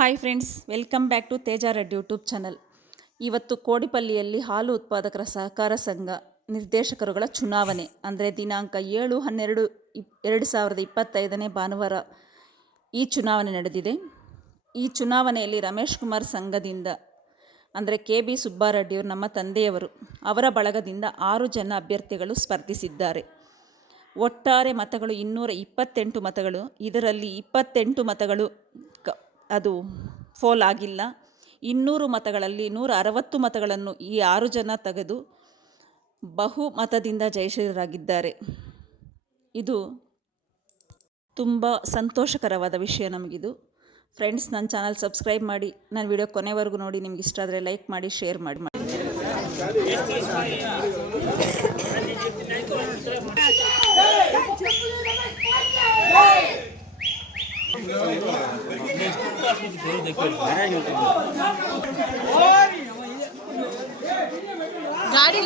Hi friends, welcome back to Teja Reddy YouTube channel. ಇವತ್ತು ಕೋಡಿಪಲ್ಲಿಯಲ್ಲಿ ಹಾಲು ಉತ್ಪಾದಕರ ಸಹಕಾರ ಸಂಘ ನಿರ್ದೇಶಕರುಗಳ ಚುನಾವಣೆ ಅಂದರೆ ದಿನಾಂಕ 7/12/2025 ಭಾನುವಾರ ಈ ಚುನಾವಣೆ ನಡೆದಿದೆ. ಈ ಚುನಾವಣೆಯಲ್ಲಿ ರಮೇಶ್ ಕುಮಾರ್ ಸಂಘದಿಂದ ಅಂದರೆ KB ಸುಬ್ಬಾರೆಡ್ಡಿಯವರು, ನಮ್ಮ ತಂದೆಯವರು, ಅವರ ಬಳಗದಿಂದ 6 ಜನ ಅಭ್ಯರ್ಥಿಗಳು ಸ್ಪರ್ಧಿಸಿದ್ದಾರೆ. ಒಟ್ಟಾರೆ ಮತಗಳು 228 ಮತಗಳು. ಇದರಲ್ಲಿ 28 ಮತಗಳು ಅದು ಫೋಲ್ ಆಗಿಲ್ಲ. 200 ಮತಗಳಲ್ಲಿ 160 ಮತಗಳನ್ನು ಈ 6 ಜನ ತೆಗೆದು ಬಹುಮತದಿಂದ ಜಯಶೀಲರಾಗಿದ್ದಾರೆ. ಇದು ತುಂಬ ಸಂತೋಷಕರವಾದ ವಿಷಯ ನಮಗಿದು. ಫ್ರೆಂಡ್ಸ್, ನನ್ನ ಚಾನಲ್ ಸಬ್ಸ್ಕ್ರೈಬ್ ಮಾಡಿ, ನನ್ನ ವಿಡಿಯೋ ಕೊನೆವರೆಗೂ ನೋಡಿ. ನಿಮ್ಗೆ ಇಷ್ಟ ಆದರೆ ಲೈಕ್ ಮಾಡಿ, ಶೇರ್ ಮಾಡಿ. गाड़ी